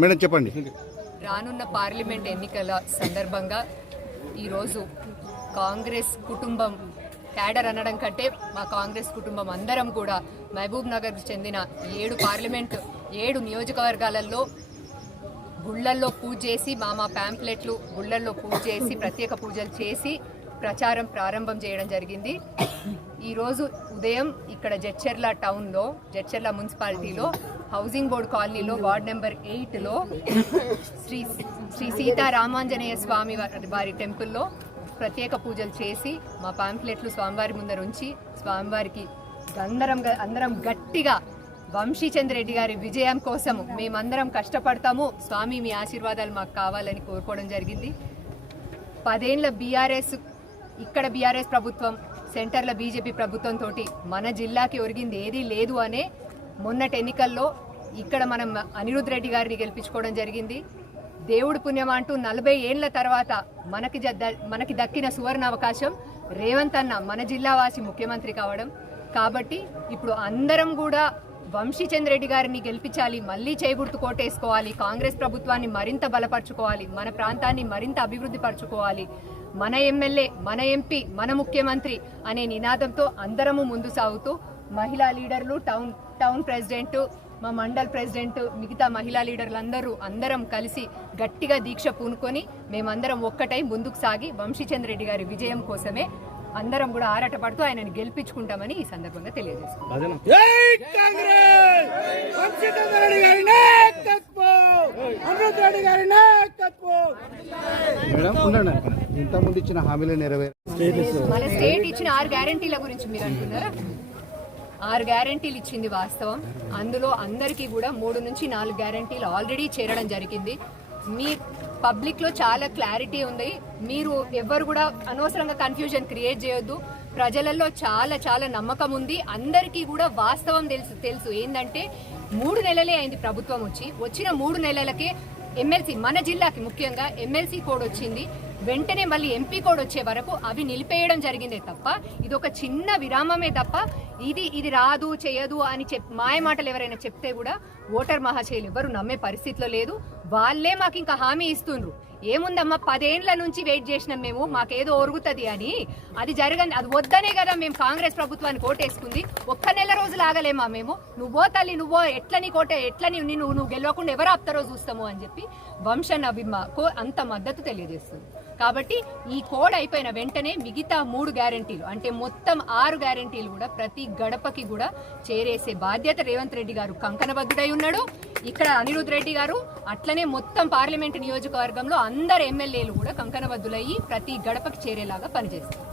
Madam చెప్పండి. రానున్న parliament ఎన్నికల సందర్భంగా ఈరోజు కాంగ్రెస్ కుటుంబం క్యాడర్ అనడం కంటే మా కాంగ్రెస్ కుటుంబం అందరం కూడా మహబూబ్ నగర్కు చెందిన ఏడు పార్లమెంట్ ఏడు నియోజకవర్గాలలో గుళ్ళల్లో పూజ చేసి మా మా ప్యాంప్లెట్లు గుళ్ళల్లో పూజ చేసి ప్రత్యేక పూజలు చేసి ప్రచారం ప్రారంభం చేయడం జరిగింది. ఈరోజు ఉదయం ఇక్కడ జడ్చెర్ల టౌన్లో జడ్చెర్ల మున్సిపాలిటీలో హౌసింగ్ బోర్డ్ కాలనీలో వార్డ్ నెంబర్ ఎయిట్లో శ్రీ శ్రీ సీతారామాంజనేయ స్వామి వారి- వారి టెంపుల్లో ప్రత్యేక పూజలు చేసి మా పాంప్లెట్లు స్వామివారి ముందర ఉంచి స్వామివారికి అందరం అందరం గట్టిగా వంశీచంద్ర రెడ్డి గారి విజయం కోసము మేమందరం కష్టపడతాము. స్వామి మీ ఆశీర్వాదాలు మాకు కావాలని కోరుకోవడం జరిగింది. పదేళ్ళ బీఆర్ఎస్ ఇక్కడ బీఆర్ఎస్ ప్రభుత్వం సెంటర్ల బీజేపీ ప్రభుత్వంతో మన జిల్లాకి ఒరిగింది ఏదీ లేదు అనే మొన్నటి ఎన్నికల్లో ఇక్కడ మనం అనిరుద్ రెడ్డి గారిని గెలిపించుకోవడం జరిగింది. దేవుడు పుణ్యం అంటూ నలభై ఏళ్ళ తర్వాత మనకి మనకి దక్కిన సువర్ణ అవకాశం రేవంత్ అన్న మన జిల్లావాసి ముఖ్యమంత్రి కావడం. కాబట్టి ఇప్పుడు అందరం కూడా వంశీచంద్ర రెడ్డి గారిని గెలిపించాలి మళ్ళీ చేగుర్తు కోటేసుకోవాలి కాంగ్రెస్ ప్రభుత్వాన్ని మరింత బలపరచుకోవాలి మన ప్రాంతాన్ని మరింత అభివృద్ధి పరచుకోవాలి మన ఎమ్మెల్యే మన ఎంపీ మన ముఖ్యమంత్రి అనే నినాదంతో అందరము ముందు సాగుతూ మహిళా లీడర్లు టౌన్ టౌన్ ప్రెసిడెంట్ మా మండల్ ప్రెసిడెంట్ మిగతా మహిళా లీడర్లు అందరూ అందరం కలిసి గట్టిగా దీక్ష పూనుకొని మేమందరం ఒక్కటై ముందుకు సాగి వంశీచంద్ర రెడ్డి గారి విజయం కోసమే అందరం కూడా ఆరాటపడుతూ ఆయనని గెలిపించుకుంటామని ఈ సందర్భంగా తెలియజేస్తున్నాం జై కాంగ్రెస్! వంశీధర్ రెడ్డి గారి నాయకత్వం! అమృత్ రెడ్డి గారి నాయకత్వం! మేడం ఉండండి ఇంతకుముందు ఇచ్చిన హామీలు నెరవేరు. మన స్టేట్ ఇచ్చిన ఆరు గ్యారంటీల గురించి మీరు అంటున్నారా ఆరు గ్యారంటీలు ఇచ్చింది వాస్తవం. అందులో అందరికీ కూడా మూడు నుంచి నాలుగు గ్యారంటీలు ఆల్రెడీ చేరడం జరిగింది. మీ పబ్లిక్లో చాలా క్లారిటీ ఉంది. మీరు ఎవరు కూడా అనవసరంగా కన్ఫ్యూజన్ క్రియేట్ చేయొద్దు. ప్రజలలో చాలా చాలా నమ్మకం ఉంది. అందరికీ కూడా వాస్తవం తెలుసు తెలుసు. ఏంటంటే మూడు నెలలే అయింది ప్రభుత్వం వచ్చి. వచ్చిన మూడు నెలలకే ఎమ్మెల్సీ మన జిల్లాకి ముఖ్యంగా ఎమ్మెల్సీ కోడ్ వచ్చింది. వెంటనే మళ్ళీ ఎంపీ కోడ్ వచ్చే వరకు అవి నిలిపేయడం జరిగిందే తప్ప ఇది ఒక చిన్న విరామమే తప్ప ఇది ఇది రాదు చేయదు అని చెప్ మాయ మాటలు ఎవరైనా చెప్తే కూడా ఓటర్ మహాశైలు ఎవరు నమ్మే పరిస్థితిలో లేదు. వాళ్ళే మాకు ఇంకా హామీ ఇస్తుండ్రు. ఏముందమ్మా పదేండ్ల నుంచి వెయిట్ చేసినాం మేము మాకేదో ఒరుగుతుంది అని. అది జరగని అది వద్దనే కదా మేము కాంగ్రెస్ ప్రభుత్వాన్ని కోటేసుకుంది. ఒక్క నెల రోజులు ఆగలేమా మేము? నువ్వో తల్లి నువ్వో ఎట్లని కోట ఎట్లని నువ్వు నువ్వు గెలవకుండా ఎవరు ఆపుతారో చూస్తాము అని చెప్పి వంశన్ అభిమా కో అంత మద్దతు తెలియజేస్తుంది. కాబట్టి ఈ కోడ్ అయిపోయిన వెంటనే మిగతా మూడు గ్యారంటీలు అంటే మొత్తం ఆరు గ్యారంటీలు కూడా ప్రతి గడపకి కూడా చేరేసే బాధ్యత రేవంత్ రెడ్డి గారు కంకణబద్ధుడై ఉన్నాడు. ఇక్కడ అనిరుద్ రెడ్డి గారు అట్లనే మొత్తం పార్లమెంట్ నియోజకవర్గంలో అందరు ఎమ్మెల్యేలు కూడా కంకణబద్ధులయ్యి ప్రతి గడపకి చేరేలాగా పనిచేస్తారు.